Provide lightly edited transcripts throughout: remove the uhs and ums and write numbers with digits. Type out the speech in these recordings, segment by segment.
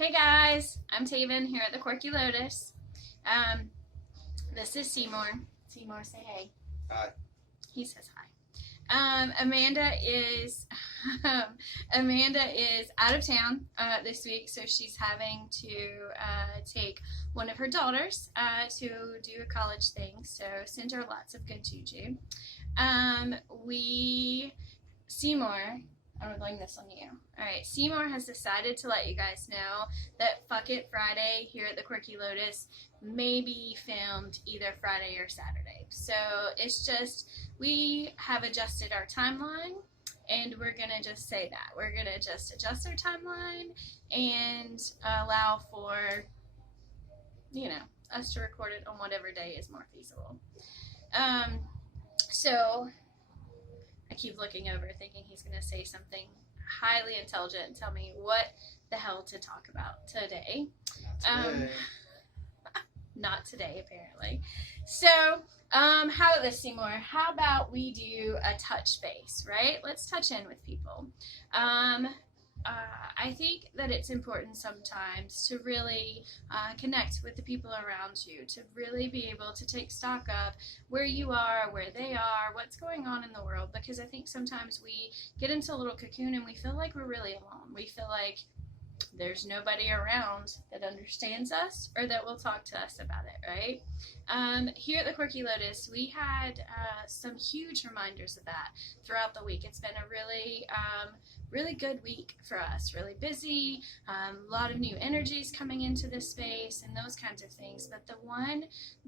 Hey guys, I'm Taven here at the Quirky Lotus. This is Seymour. Seymour, say hey. Hi. He says hi. Amanda is Amanda is out of town this week, so she's having to take one of her daughters to do a college thing. So send her lots of good juju. Seymour. I'm gonna blame this on you. Alright, Seymour has decided to let you guys know that Fuck It Friday here at the Quirky Lotus may be filmed either Friday or Saturday. So it's just, we have adjusted our timeline and we're gonna just say that. We're gonna just adjust our timeline and allow for, us to record it on whatever day is more feasible. So I keep looking over thinking he's going to say something highly intelligent and tell me what the hell to talk about today. Not today, apparently. So, how about this, Seymour? How about we do a touch base, right? Let's touch in with people. I think that it's important sometimes to really connect with the people around you, to really be able to take stock of where you are, where they are, what's going on in the world, because I think sometimes we get into a little cocoon and we feel like we're really alone. We feel like there's nobody around that understands us or that will talk to us about it, right? Here at the Quirky Lotus, we had some huge reminders of that throughout the week. It's been a really good week for us, really busy, a lot of new energies coming into this space and those kinds of things. But the one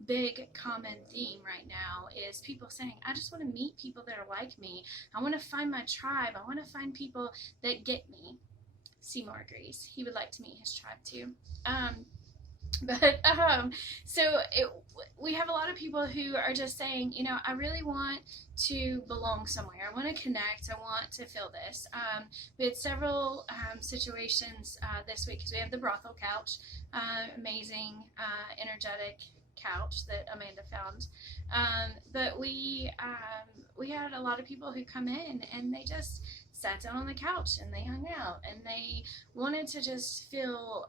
big common theme right now is people saying, I just want to meet people that are like me. I want to find my tribe. I want to find people that get me. Seymour agrees. He would like to meet his tribe too. We have a lot of people who are just saying, I really want to belong somewhere. I want to connect. I want to feel this. We had several situations this week because we have the brothel couch, amazing, energetic couch that Amanda found. But we had a lot of people who come in and they just sat down on the couch and they hung out and they wanted to just feel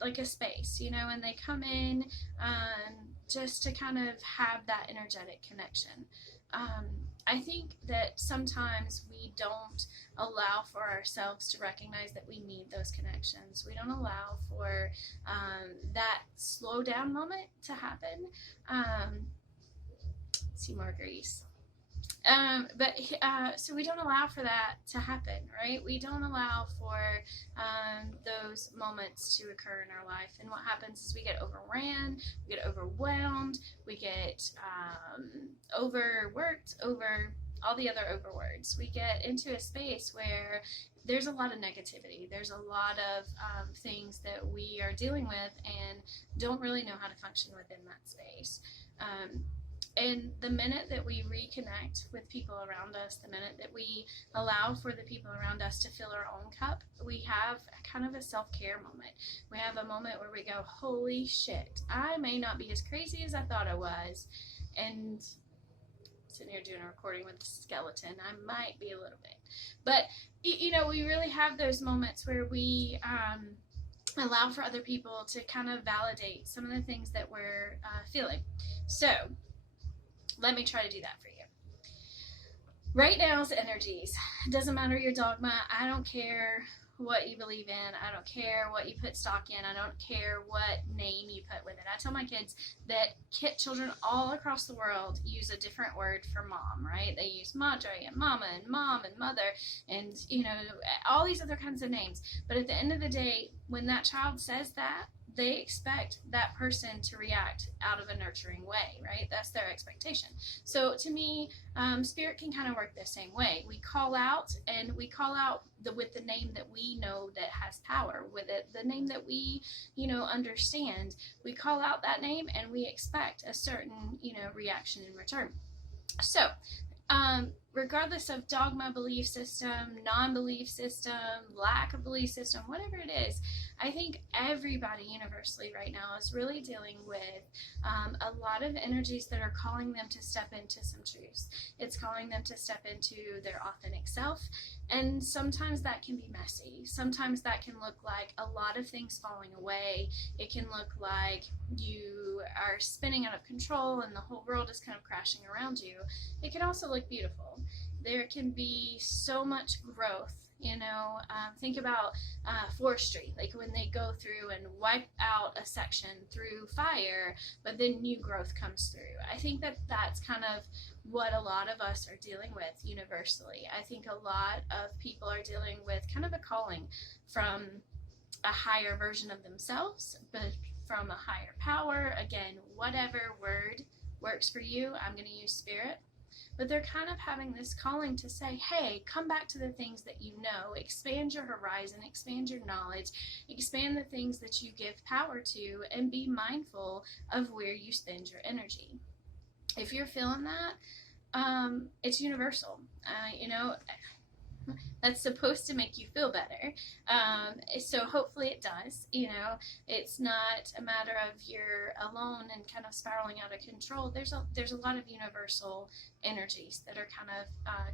like a space, and they come in just to kind of have that energetic connection. I think that sometimes we don't allow for ourselves to recognize that we need those connections. We don't allow for that slow down moment to happen. Seymour agrees. So we don't allow for that to happen, right? We don't allow for those moments to occur in our life. And what happens is we get overran, we get overwhelmed, we get overworked, over all the other overwords. We get into a space where there's a lot of negativity. There's a lot of things that we are dealing with and don't really know how to function within that space. And the minute that we reconnect with people around us, the minute that we allow for the people around us to fill our own cup, we have kind of a self-care moment. We have a moment where we go, holy shit, I may not be as crazy as I thought I was. And sitting here doing a recording with a skeleton, I might be a little bit. But, we really have those moments where we allow for other people to kind of validate some of the things that we're feeling. So, let me try to do that for you. Right now's energies. It doesn't matter your dogma. I don't care what you believe in. I don't care what you put stock in. I don't care what name you put with it. I tell my kids that children all across the world use a different word for mom, right? They use madre and mama and mom and mother and, all these other kinds of names. But at the end of the day, when that child says that, they expect that person to react out of a nurturing way, right? That's their expectation. So to me, spirit can kind of work the same way. We call out with the name that we know that has power with it, the name that we, understand. We call out that name and we expect a certain, reaction in return. So, regardless of dogma, belief system, non-belief system, lack of belief system, whatever it is, I think everybody universally right now is really dealing with a lot of energies that are calling them to step into some truths. It's calling them to step into their authentic self, and sometimes that can be messy. Sometimes that can look like a lot of things falling away. It can look like you are spinning out of control and the whole world is kind of crashing around you. It can also look beautiful. There can be so much growth. Think about forestry, like when they go through and wipe out a section through fire, but then new growth comes through. I think that that's kind of what a lot of us are dealing with universally. I think a lot of people are dealing with kind of a calling from a higher version of themselves, but from a higher power. Again, whatever word works for you, I'm going to use spirit. But they're kind of having this calling to say, hey, come back to the things that you know, expand your horizon, expand your knowledge, expand the things that you give power to, and be mindful of where you spend your energy. If you're feeling that, it's universal. That's supposed to make you feel better. So hopefully it does. It's not a matter of you're alone and kind of spiraling out of control. There's a lot of universal energies that are kind of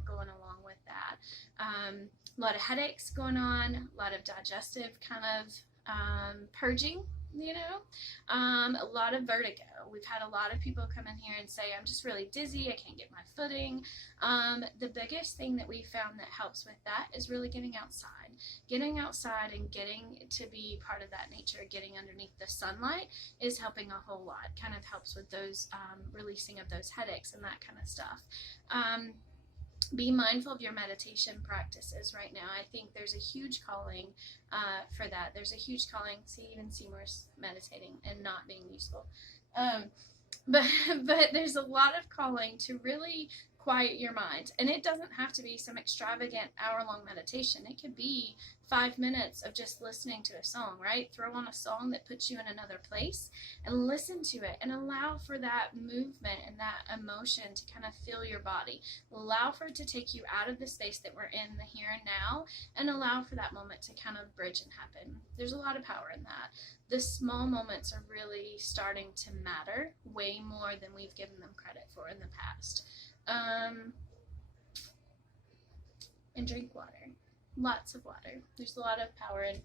going along with that. A lot of headaches going on, a lot of digestive kind of purging. A lot of vertigo. We've had a lot of people come in here and say, I'm just really dizzy, I can't get my footing. The biggest thing that we found that helps with that is really getting outside and getting to be part of that nature. Getting underneath the sunlight is helping a whole lot. Kind of helps with those releasing of those headaches and that kind of stuff. Be mindful of your meditation practices right now. I think there's a huge calling for that. There's a huge calling. See, even Seymour's meditating and not being useful. But there's a lot of calling to really quiet your mind. And it doesn't have to be some extravagant hour-long meditation. It could be 5 minutes of just listening to a song, right? Throw on a song that puts you in another place and listen to it and allow for that movement and that emotion to kind of fill your body. Allow for it to take you out of the space that we're in, the here and now, and allow for that moment to kind of bridge and happen. There's a lot of power in that. The small moments are really starting to matter way more than we've given them credit for in the past. And drink water. Lots of water. There's a lot of power in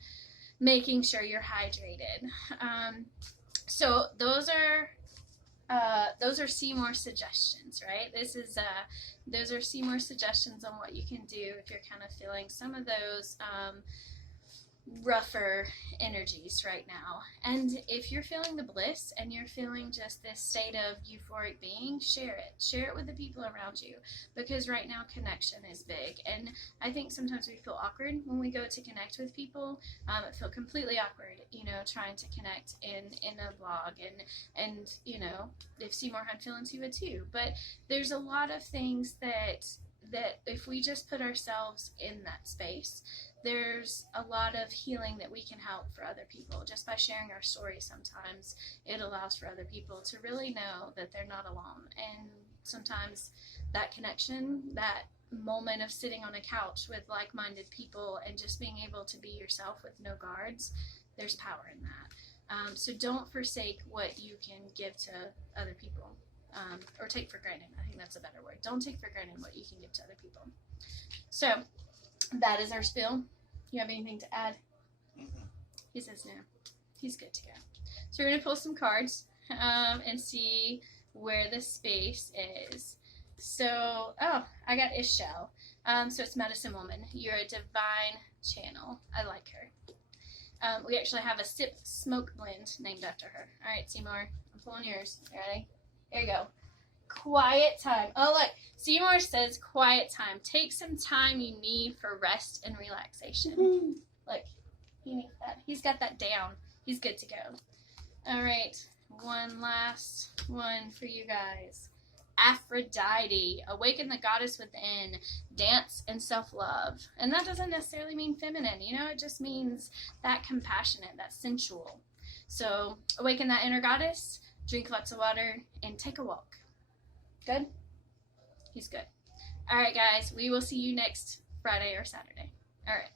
making sure you're hydrated. So those are Seymour suggestions, right? Those are Seymour suggestions on what you can do if you're kind of feeling some of those rougher energies right now. And if you're feeling the bliss and you're feeling just this state of euphoric being, share it with the people around you, because right now connection is big. And I think sometimes we feel awkward when we go to connect with people. I feel completely awkward, trying to connect in a blog, and if Seymour had feelings, he would too. But there's a lot of things that if we just put ourselves in that space, there's a lot of healing that we can help for other people just by sharing our story. Sometimes it allows for other people to really know that they're not alone. And sometimes that connection, that moment of sitting on a couch with like-minded people and just being able to be yourself with no guards, there's power in that. So don't forsake what you can give to other people, or take for granted. I think that's a better word. Don't take for granted what you can give to other people. So that is our spiel. You have anything to add? Mm-hmm. He says no. He's good to go. So we're going to pull some cards and see where the space is. So, I got Ishel. So it's Medicine Woman. You're a divine channel. I like her. We actually have a sip smoke blend named after her. All right, Seymour, I'm pulling yours. You ready? There you go. Quiet time. Oh, look. Seymour says quiet time. Take some time you need for rest and relaxation. Mm-hmm. Look, he needs that. He's got that down. He's good to go. All right. One last one for you guys. Aphrodite. Awaken the goddess within. Dance and self-love. And that doesn't necessarily mean feminine. It just means that compassionate, that sensual. So awaken that inner goddess. Drink lots of water and take a walk. Good? He's good. All right, guys. We will see you next Friday or Saturday. All right.